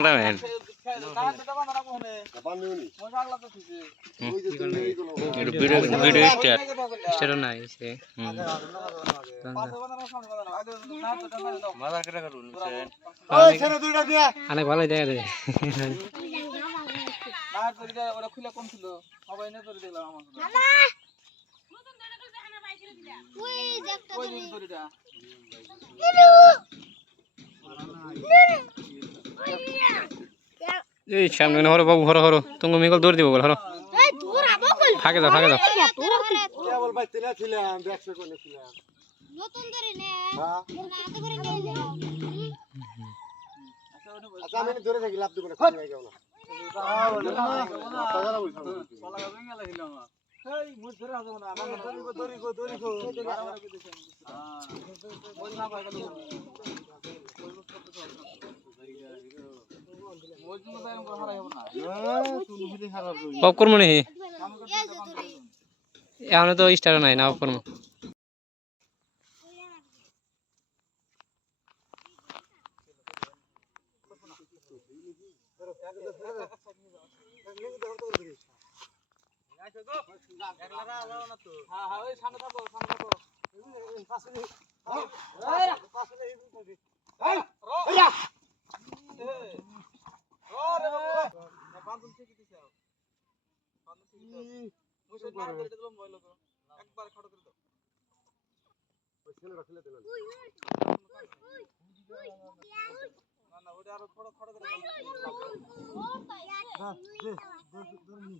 Ramen. Video start na ise. ওই ছেড়ে দুইটা দিয়া অনেক ভালো দেখা যায়। না তোরিটা ওরা খুলে কম ছিল সবাই না তোরি দিলাম আমার না নতুন দড়া করে দেখানা বাই করে দিলা ওই একটা তোরিটা এই সামনে হরো বাবু হরো হরো তুমি মিগল দৌড় দিব বল হরো এই তোরা বকল ফাঁকে দাও তোরা কেবল বাইতে না ছিলাম 100 করে ছিলাম নতুন ধরে নে হ্যাঁ না তো করে নিয়ে যাও আচ্ছা আমি ধরে থাকি লাভ দিব না খুঁজে নাই কেউ না পালা গাবে গেল হিলাম এই মুজ ধরে আসো না আমার দড়ি গো বারবার কি দেখেন হ্যাঁ ওই না ভাই গেল ওই জন্য তো এরকম হারাই হবে না তুমি হিলি খারাপ হই পপ করব নি কাম করতে এখন তো স্টার নাই না পপ করব হ্যাঁ হ্যাঁ ওই সামনে থাকো বান্দন থেকে দিছে বান্দন থেকে মুছে না করে দিলাম বইলো তো একবার খড় করে দাও ওই ছেলেটা ফেলে দিলেন না না ওটা আরো খড় করে দাও হ্যাঁ দে ধরনি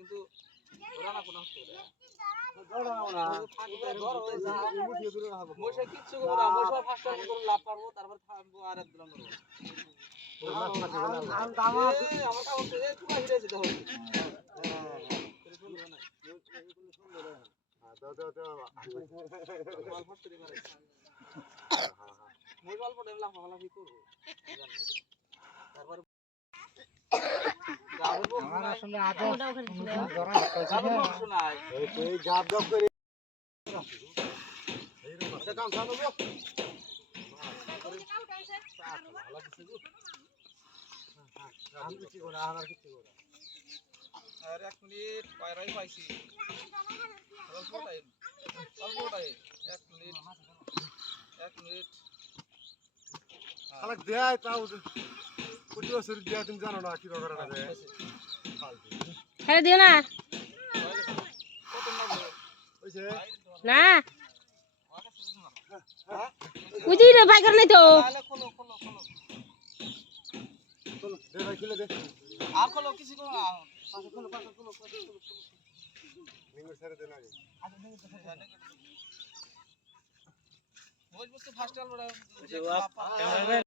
কিন্তু ওরা না কোনো হচ্ছে মশা কিচ্ছু করবো না মশা ফার্স্ট টাইম করে লাভ পারবো তারপর থামবো আর এক দিলাম আমার কাছে তোমার হিরেছে দেখো অল্প টাইম লাফালাফি করবো তারপর এক মিনিট পায়রাই পাইছি অল্প টাইম 1 মিনিট খালাক দেয় তাও প্রতি বছর দেয় তুমি জানো না কি দরকার আছে ছেড়ে দিও না ওইছে না বুঝি রে ভাই করে নাই তো খোলো চলো দে ভাই খুলে দে আর খোলো কিছু করো না খোলো নিঙ্গর ছেড়ে দে না ফার্স্ট আলবো